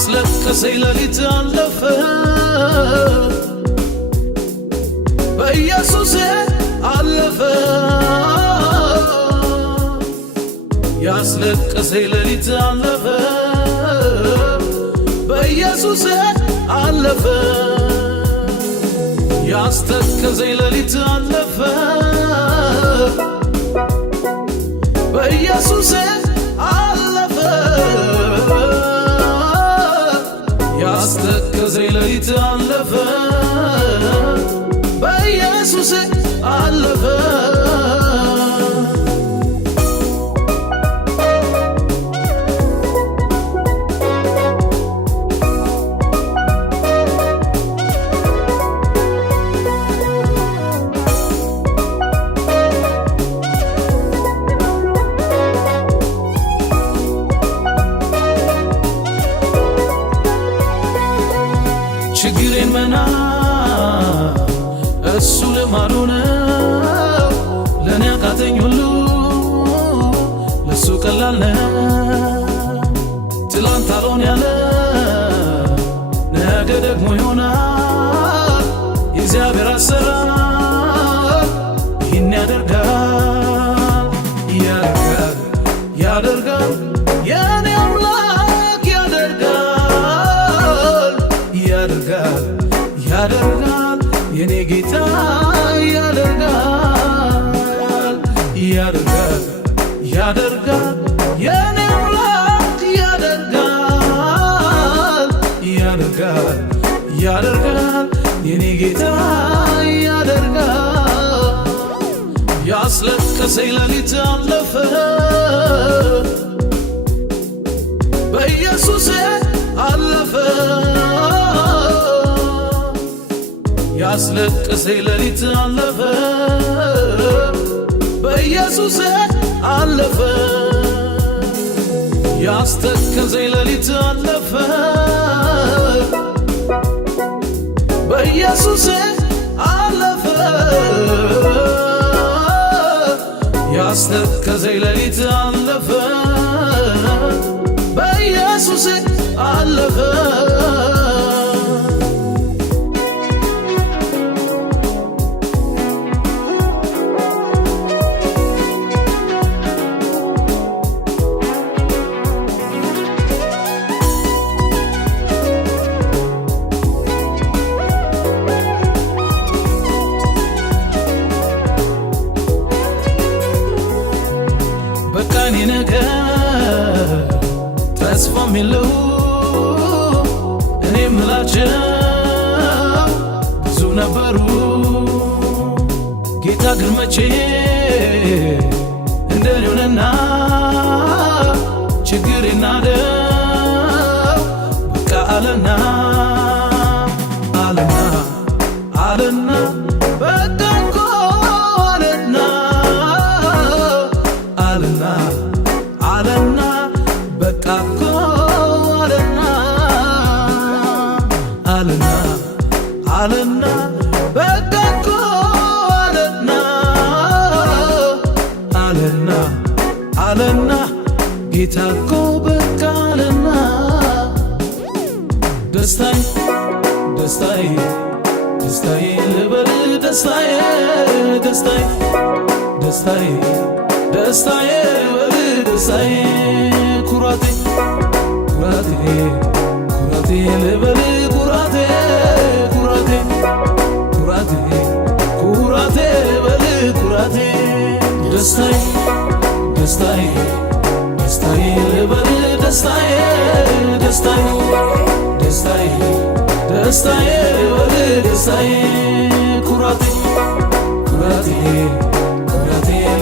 ያስለቀሰኝ ሌሊት አለፈ በኢየሱስ አለፈ ያስለቀሰኝ ሌሊት አለፈ በኢየሱስ አለፈ ያስተከዘኝ ሌሊት አለፈ በኢየሱስ አለፈ ያስተከዘኝ ሌሊት አለፈ በኢየሱስ አለፈ ችግሬን መና እሱ ልማዱ ነው ለኔ ያቃተኝ ሁሉ ለሱ ቀላል ነው ትላንት አልሆን ያለ ነገ ደግሞ ይሆናል የእግዚአብሔር አሰራር ይህን ያደርጋል ያደርጋል የኔ አምላክ ያደርጋል የኔ ጌታ ያደርጋል የኔ አምላክ ያደርጋል የኔ ጌታ ያደርጋል ያስለቀሰኝ ሌሊት አለፈ በኢየሱስ አለፈ ያስለቀሰኝ ሌሊት አለፈ በኢየሱስ አለፈ ያስተከዘኝ ሌሊት አለፈ በኢየሱስ አለፈ ያስተከዘኝ ሌሊት አለፈ በኢየሱስ አለፈ በቃኔ ነገር ተስፋም የለው እኔ ምላቸው ብዙ ነበሩ ጌታ ግን መቼ እንደኔ ሆነና ችግሬን ናደው በቃ አለና በቃ እኮ አለና በቃ እኮ አለና በቃ እኮ አለና ጌታ እኮ በቃ አለና ደስታዬ ልበል ደስታዬ ልበል ደስታዬ ኩራቴ ልበል ኩራቴ ልበል ኩራቴ ደስታዬ ልበል ደስታዬ ልበል ደስታዬ ኩራቴ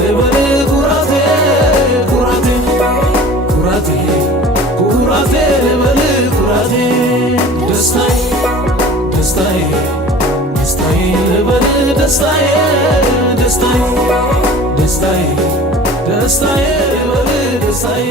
ልበል ኩራቴ ልበል ኩራቴ ደስታዬ ልበል ደስታዬ ልበል ደስታዬ